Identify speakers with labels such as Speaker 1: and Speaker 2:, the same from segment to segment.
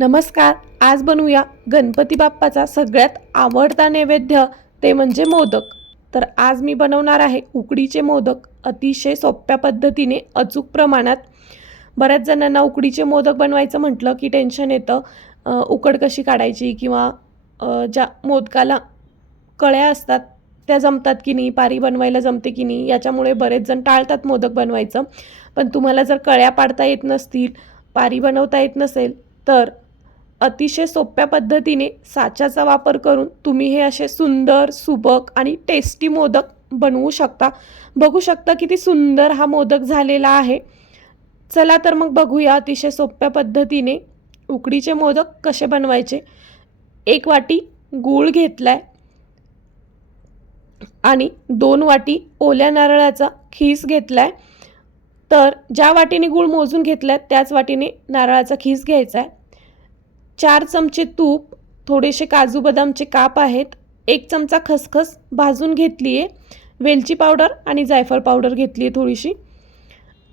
Speaker 1: नमस्कार आज बनवूया गणपती बाप्पाचा सगळ्यात आवडता नैवेद्य ते म्हणजे मोदक. तर आज मी बनवणार आहे उकडीचे मोदक. अतिशय सोप्या पद्धतीने अचूक प्रमाणात बऱ्याच जणांना उकडीचे मोदक बनवायचं म्हटलं की टेन्शन येतं. उकड कशी काढायची किंवा ज्या मोदकाला कळ्या असतात त्या जमतात की नाही पारी बनवायला जमते की नाही याच्यामुळे बरेच जण टाळतात मोदक बनवायचं. पण तुम्हाला जर कळ्या पाडता येत नसतील पारी बनवता येत नसेल तर अतिशय सोप्या पद्धतीने साच्याचा वापर करून तुम्ही हे असे सुंदर सुबक आणि टेस्टी मोदक बनवू शकता. बघू शकता किती सुंदर हा मोदक झालेला आहे. चला तर मग बघूया अतिशय सोप्या पद्धतीने उकडीचे मोदक कसे बनवायचे. एक वाटी गूळ घेतला आहे आणि दोन वाटी ओल्या नारळाचा खीस घेतला आहे तर ज्या वाटीने गूळ मोजून घेतलाय त्याच वाटीने नारळाचा खीस घ्यायचा आहे चार चमचे तूप थोडेसे काजू बदामचे काप आहेत. एक चमचा खसखस भाजून घेतली आहे वेलची पावडर आणि जायफळ पावडर घेतली आहे थोडीशी.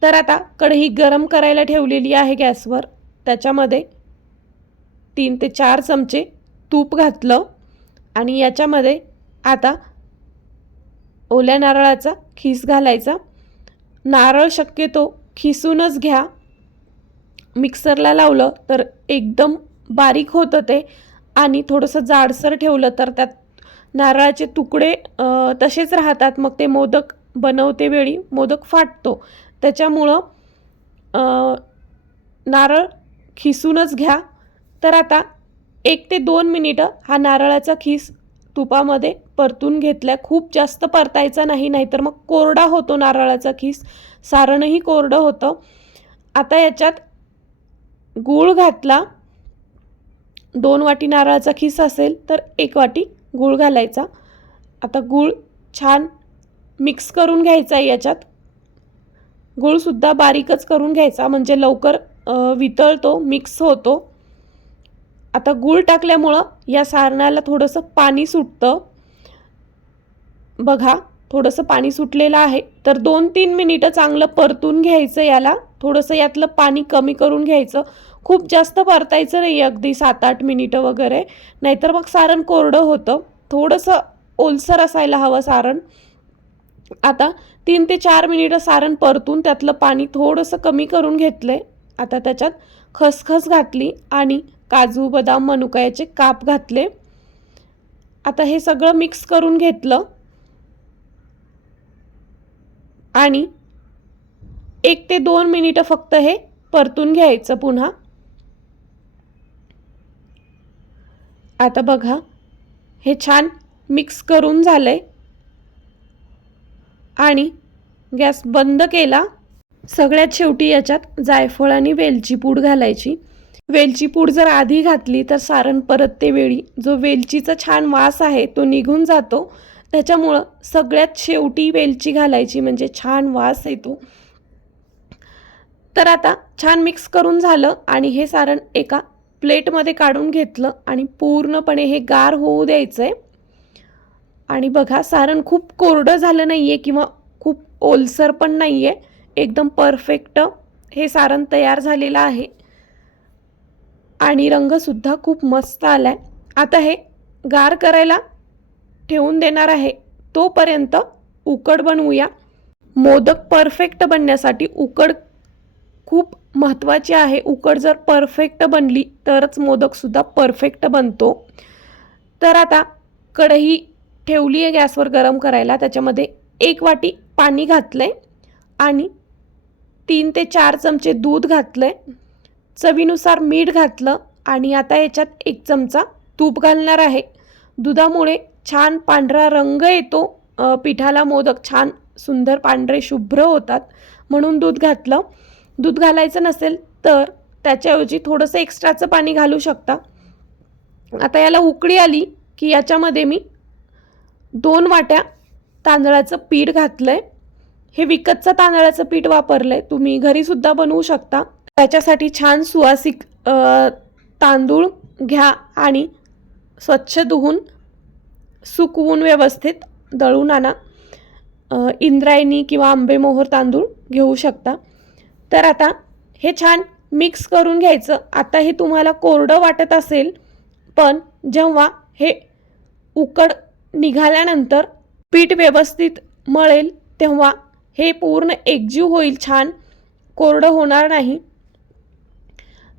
Speaker 1: तर आता कढई गरम करायला ठेवलेली आहे गॅसवर. त्याच्यामध्ये तीन ते चार चमचे तूप घातलं आणि याच्यामध्ये आता ओल्या नारळाचा खीस घालायचा. नारळ शक्यतो खिसूनच घ्या. मिक्सरला लावलं तर एकदम बारीक होतं ते. आणि थोडंसं जाडसर ठेवलं तर त्यात नारळाचे तुकडे तसेच राहतात. मग ते मोदक बनवते वेळी मोदक फाटतो. त्याच्यामुळं नारळ खिसूनच घ्या. तर आता एक ते दोन मिनिटं हा नारळाचा खीस तुपामध्ये परतून घेतल्या. खूप जास्त परतायचा नाही नाहीतर मग कोरडा होतो नारळाचा खीस. सारणही कोरडं होतं. आता याच्यात गूळ घातला. दोन वाटी नारळाचा खीस असेल तर एक वाटी गूळ घालायचा. आता गूळ छान मिक्स करून घ्यायचा आहे याच्यात गूळसुद्धा बारीकच करून घ्यायचा म्हणजे लवकर वितळतो मिक्स होतो. आता गूळ टाकल्यामुळं या सारणाला थोडंसं पाणी सुटतं. बघा थोडंसं पाणी सुटलेलं आहे तर दोन तीन मिनिटं चांगलं परतून घ्यायचं याला. थोडंसं यातलं पाणी कमी करून घ्यायचं. खूप जास्त परतायचं नाही अगदी सात आठ मिनिटं वगैरे. नाहीतर मग सारण कोरडं होतं. थोडंसं ओलसर असायला हवं सारण. आता तीन ते चार मिनिटं सारण परतून त्यातलं पाणी थोडंसं कमी करून घेतलं आहे आता त्याच्यात खसखस घातली आणि काजू बदाम मनुका याचे काप घातले. आता हे सगळं मिक्स करून घेतलं. आणि एक ते दोन मिनिटं फक्त हे परतून घ्यायचं पुन्हा. आता बघा हे छान मिक्स करून झालंय. आणि गॅस बंद केला. सगळ्यात शेवटी याच्यात जायफळ आणि वेलची पूड घालायची. वेलची पूड जर आधी घातली तर सारण परतते वेळी. जो वेलचीचा छान वास आहे तो निघून जातो. त्याच्यामुळं सगळ्यात शेवटी वेलची घालायची म्हणजे छान वास येतो. तर आता छान मिक्स करून झालं आणि हे सारण एका प्लेटमध्ये काढून घेतलं आणि पूर्णपणे हे गार होऊ द्यायचं आहे आणि बघा सारण खूप कोरडं झालं नाही आहे किंवा खूप ओलसर पण नाही आहे एकदम परफेक्ट हे सारण तयार झालेलं आहे. आणि रंगसुद्धा खूप मस्त आला आहे आता हे गार करायला ठेवून देणार आहे. तोपर्यंत उकड बनवूया. मोदक परफेक्ट बनण्यासाठी उकड खूप महत्त्वाची आहे. उकड जर परफेक्ट बनली तरच मोदकसुद्धा परफेक्ट बनतो. तर आता कढई ठेवली आहे गॅसवर गरम करायला. त्याच्यामध्ये एक वाटी पाणी घातलं आहे आणि तीन ते चार चमचे दूध घातलं आहे चवीनुसार मीठ घातलं आणि आता याच्यात एक चमचा तूप घालणार आहे. दुधामुळे छान पांढरा रंग येतो. पिठाला मोदक छान सुंदर पांढरे शुभ्र होतात. म्हणून दूध घातलं. दूध घालायचं नसेल तर त्याच्याऐवजी थोडंसं एक्स्ट्राचं पाणी घालू शकता. आता याला उकळी आली की याच्यामध्ये मी दोन वाट्या तांदळाचं पीठ घातलं आहे हे विकतचं तांदळाचं पीठ वापरलं आहे तुम्ही घरीसुद्धा बनवू शकता. त्याच्यासाठी छान सुवासिक तांदूळ घ्या आणि स्वच्छ धुवून सुकवून व्यवस्थित दळून आणा. इंद्रायणी किंवा आंबेमोहर तांदूळ घेऊ शकता. तर आता हे छान मिक्स करून घ्यायचं. आता हे तुम्हाला कोरडं वाटत असेल पण जेव्हा हे उकड निघाल्यानंतर पीठ व्यवस्थित मळेल तेव्हा हे पूर्ण एकजीव होईल छान. कोरडं होणार नाही.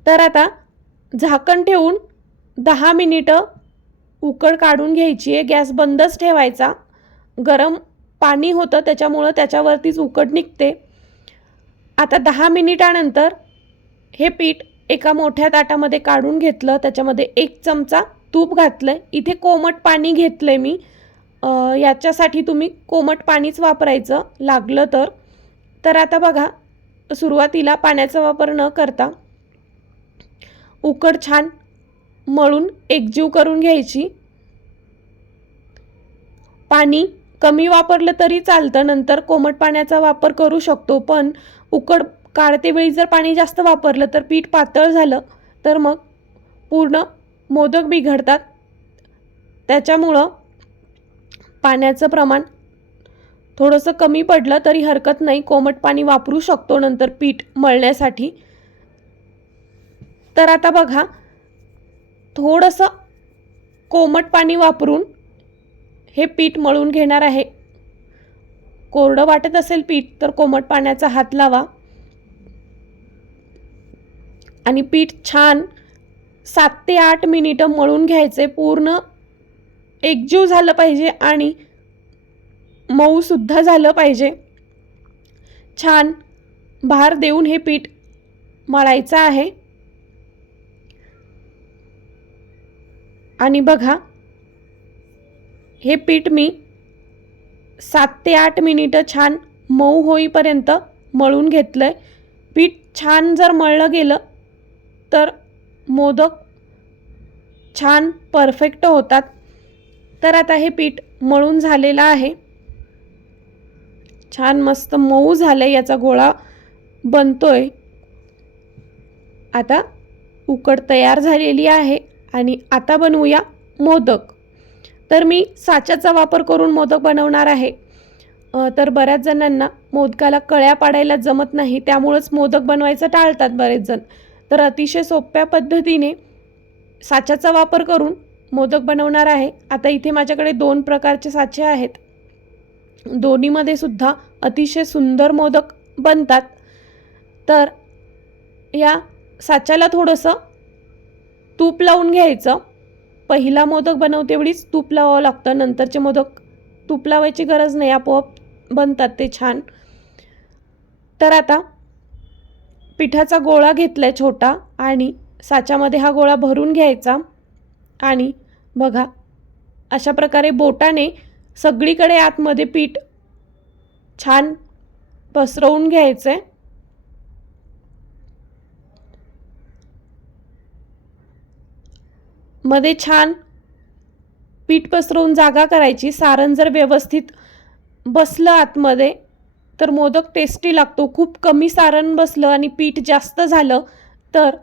Speaker 1: तर आता झाकण ठेवून दहा मिनिटं उकड काढून घ्यायची आहे. गॅस बंदच ठेवायचा. गरम पाणी होतं त्याच्यामुळं त्याच्यावरतीच उकड निघते. आता दहा मिनिटानंतर हे पीठ एका मोठ्या ताटामध्ये काढून घेतलं. त्याच्यामध्ये एक चमचा तूप घातलं आहे इथे कोमट पाणी घेतलं आहे मी याच्यासाठी तुम्ही कोमट पाणीच वापरायचं लागलं तर. तर आता बघा सुरुवातीला पाण्याचा वापर न करता उकड छान मळून एकजीव करून घ्यायची. पाणी कमी वापरलं तरी चालतं नंतर कोमट पाण्याचा वापर करू शकतो पण उकड काढते वेळी जर पाणी जास्त वापरलं तर पीठ पातळ झालं तर मग पूर्ण मोदक बिघडतात. त्याच्यामुळं पाण्याचं प्रमाण थोडंसं कमी पडलं तरी हरकत नाही कोमट पाणी वापरू शकतो नंतर पीठ मळण्यासाठी. तर आता बघा थोडंसं कोमट पाणी वापरून हे पीठ मळून घेणार आहे. कोरडं वाटत असेल पीठ तर कोमट पाण्याचा हात लावा. आणि पीठ छान सात ते आठ मिनिटं मळून घ्यायचे. पूर्ण एकजीव झालं पाहिजे आणि मऊसुद्धा झालं पाहिजे. छान भार देऊन हे पीठ मळायचं आहे. आणि बघा हे पीठ मी सात ते आठ मिनिटं छान मऊ होईपर्यंत मळून घेतलं आहे पीठ छान जर मळलं गेलं तर मोदक छान परफेक्ट होतात. तर आता हे पीठ मळून झालेलं आहे. छान मस्त मऊ झालं आहे याचा गोळा बनतो आहे आता उकड तयार झालेली आहे आणि आता बनवूया मोदक. तर मी साच्याचा वापर करून मोदक बनवणार आहे. तर बऱ्याच जणांना मोदकाला कळ्या पाडायला जमत नाही त्यामुळंच मोदक बनवायचं टाळतात बरेच जण. तर अतिशय सोप्या पद्धतीने साच्याचा वापर करून मोदक बनवणार आहे. आता इथे माझ्याकडे दोन प्रकारचे साचे आहेत. दोन्हीमध्ये सुद्धा अतिशय सुंदर मोदक बनतात. तर या साच्याला थोडंसं तूप लावून घ्यायचं. पहिला मोदक बनवतेवेळीच तूप लावावं लागतं नंतरचे मोदक तूप लावायची गरज नाही आपोआप बनतात ते छान. तर आता पिठाचा गोळा घेतला आहे छोटा आणि साच्यामध्ये हा गोळा भरून घ्यायचा आणि बघा अशा प्रकारे बोटाने सगळीकडे आतमध्ये पीठ छान पसरवून घ्यायचं आहे मध्ये छान पीठ पसरवून जागा करायची. सारण जर व्यवस्थित बसलं आतमध्ये तर मोदक टेस्टी लागतो. खूप कमी सारण बसलं आणि पीठ जास्त झालं तर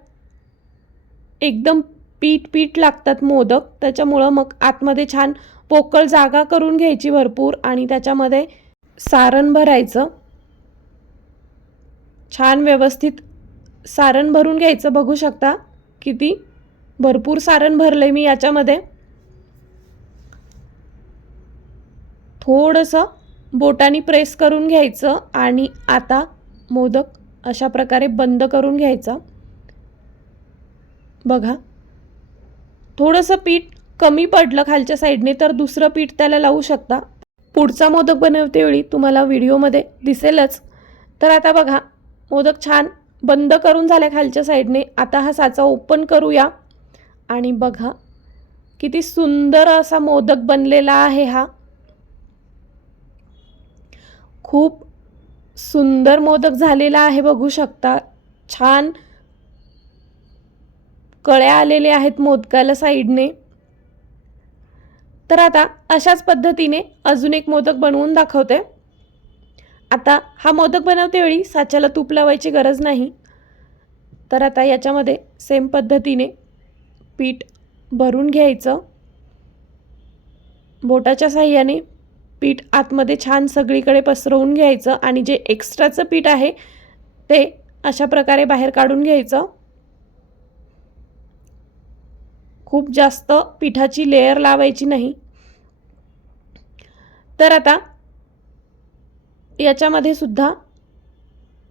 Speaker 1: एकदम पीठ पीठ लागतात मोदक. त्याच्यामुळं मग आतमध्ये छान पोकळ जागा करून घ्यायची भरपूर आणि त्याच्यामध्ये सारण भरायचं. छान व्यवस्थित सारण भरून घ्यायचं. बघू शकता किती भरपूर सारण भरलं मी याच्यामध्ये. थोडंसं बोटानी प्रेस करून घ्यायचं आणि आता मोदक अशा प्रकारे बंद करून घ्यायचा. बघा. थोडंसं पीठ कमी पडलं खालच्या साईडने तर दुसरं पीठ त्याला लावू शकता. पुढचा मोदक बनवते वेळी तुम्हाला व्हिडिओमध्ये दिसेलच. तर आता बघा मोदक छान बंद करून झाल्या खालच्या साईडने. आता हा साचा ओपन करूया. आणि बघा किती सुंदर असा मोदक बनलेला आहे हा. खूप सुंदर मोदक झालेला आहे बघू शकता. छान कळ्या आलेले आहेत मोदकाला साईडने. तर आता अशाच पद्धतीने अजून एक मोदक बनवून दाखवते. आता हा मोदक बनवते वेळी साच्याला तूप लावायची गरज नाही. तर आता याच्यामध्ये सेम पद्धतीने पीठ भरून घ्यायचं. बोटाच्या साह्याने पीठ आतमध्ये छान सगळीकडे पसरवून घ्यायचं आणि जे एक्स्ट्राचं पीठ आहे ते अशा प्रकारे बाहेर काढून घ्यायचं. खूप जास्त पिठाची लेअर लावायची नाही. तर आता याच्यामध्ये सुद्धा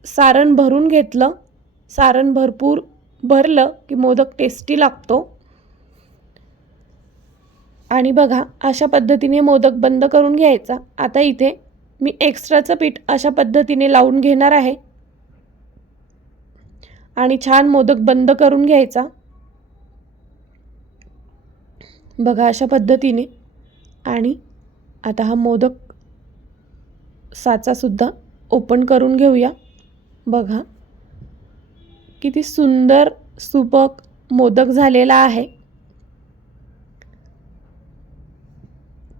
Speaker 1: सारण भरून घेतलं. सारण भरपूर भरलं की मोदक टेस्टी लागतो. आणि बघा अशा पद्धतीने मोदक बंद करून घ्यायचा. आता इथे मी एक्स्ट्राचं पीठ अशा पद्धतीने लावून घेणार आहे. आणि छान मोदक बंद करून घ्यायचा. बघा अशा पद्धतीने. आणि आता हा मोदक साचासुद्धा ओपन करून घेऊया. बघा किती सुंदर सुपक मोदक झालेला आहे.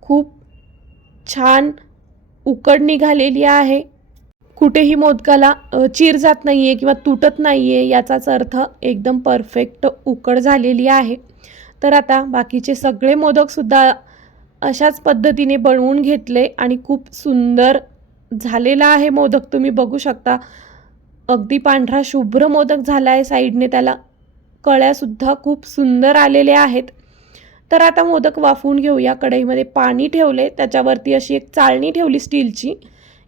Speaker 1: खूप छान उकड निघालेली आहे. कुठेही मोदकाला चीर जात नाही आहे किंवा तुटत नाही आहे याचाच अर्थ एकदम परफेक्ट उकड झालेली आहे. तर आता बाकीचे सगळे मोदकसुद्धा अशाच पद्धतीने बनवून घेतले आणि खूप सुंदर झालेला आहे मोदक. तुम्ही बघू शकता अगदी पांढरा शुभ्र मोदक झाला आहे साईडने. त्याला कळ्यासुद्धा खूप सुंदर आलेल्या आहेत. तर आता मोदक वाफवून घेऊया. कढईमध्ये पाणी ठेवले. त्याच्यावरती अशी एक चाळणी ठेवली स्टीलची.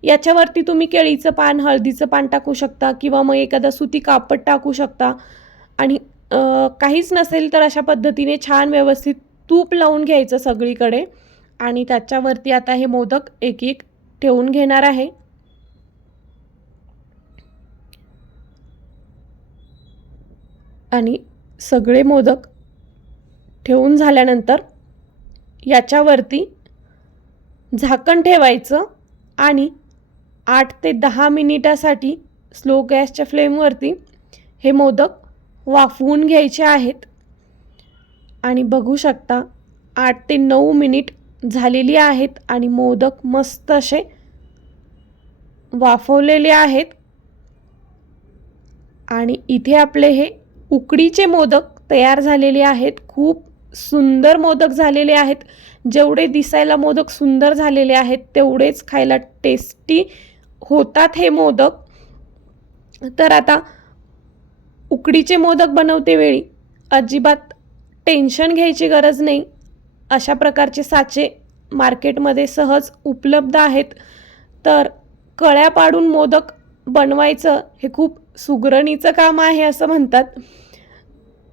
Speaker 1: याच्यावरती तुम्ही केळीचं पान हळदीचं पान टाकू शकता किंवा मग एखादा सुती कापड टाकू शकता. आणि काहीच नसेल तर अशा पद्धतीने छान व्यवस्थित तूप लावून घ्यायचं सगळीकडे. आणि त्याच्यावरती आता हे मोदक एक एक ठेवून घेणार आहे. आणि सगळे मोदक ठेवून झाल्यानंतर याच्यावरती झाकण ठेवायचं आणि आठ ते दहा मिनिटासाठी स्लो गॅसच्या फ्लेमवरती हे मोदक वाफवून घ्यायचे आहेत. आणि बघू शकता आठ ते नऊ मिनिट झालेली आहेत आणि मोदक मस्त असे वाफवलेले आहेत. आणि इथे आपले हे उकडीचे मोदक तयार झालेले आहेत. खूप सुंदर मोदक झालेले आहेत. जेवढे दिसायला मोदक सुंदर झालेले आहेत तेवढेच खायला टेस्टी होतात हे मोदक. तर आता उकडीचे मोदक बनवते वेळी. अजिबात टेन्शन घ्यायची गरज नाही. अशा प्रकारचे साचे मार्केटमध्ये सहज उपलब्ध आहेत. तर कळ्या पाडून मोदक बनवायचं हे खूप सुगरणीचं काम आहे असं म्हणतात.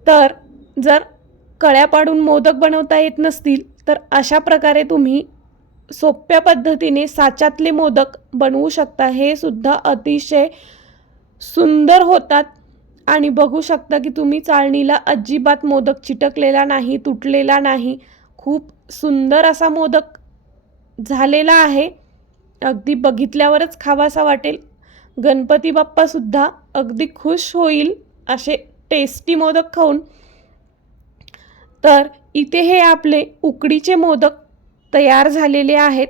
Speaker 1: तर जर कळ्या पाडून मोदक बनवता येत नसतील तर अशा प्रकारे तुम्ही सोप्या पद्धतीने साच्यातले मोदक बनवू शकता. हे सुद्धा अतिशय सुंदर होतात आणि बघू शकता की तुम्ही चाळणीला अजिबात मोदक चिटकलेला नाही तुटलेला नाही. खूप सुंदर असा मोदक झालेला आहे. अगदी बघितल्यावरच खावासा वाटेल. गणपती बाप्पासुद्धा अगदी खुश होईल असे टेस्टी मोदक खाऊन तर इथे हे आपले उकडीचे मोदक तयार झालेले आहेत.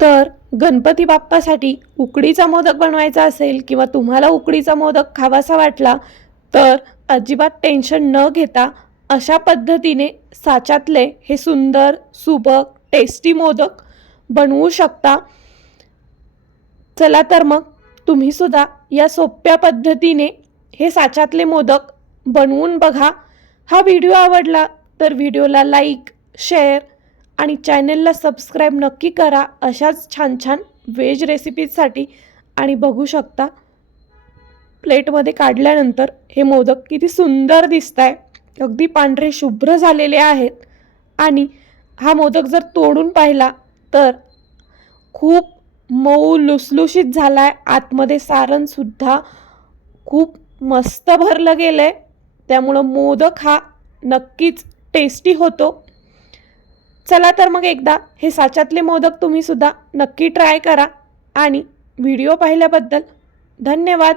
Speaker 1: तर गणपती बाप्पासाठी उकडीचा मोदक बनवायचा असेल किंवा तुम्हाला उकडीचा मोदक खावासा वाटला तर अजिबात टेन्शन न घेता अशा पद्धतीने साच्यातले हे सुंदर सुबक टेस्टी मोदक बनवू शकता. चला तर मग तुम्हीसुद्धा या सोप्या पद्धतीने हे साच्यातले मोदक बनवून बघा. हा व्हिडिओ आवडला तर व्हिडिओला लाईक शेअर आणि चॅनलला सबस्क्राईब नक्की करा अशाच छान छान व्हेज रेसिपीजसाठी. आणि बघू शकता प्लेटमध्ये काढल्यानंतर हे मोदक किती सुंदर दिसत आहे अगदी पांढरे शुभ्र झालेले आहेत. आणि हा मोदक जर तोडून पाहिला तर खूप मऊ लुसलुशीत झाला आहे आतमध्ये सारणसुद्धा खूप मस्त भरलं गेलं आहे त्यामुळं मोदक हा नक्कीच टेस्टी होतो. चला तर मग एकदा हे साच्यातले मोदक तुम्हीसुद्धा नक्की ट्राय करा. आणि व्हिडिओ पाहिल्याबद्दल धन्यवाद.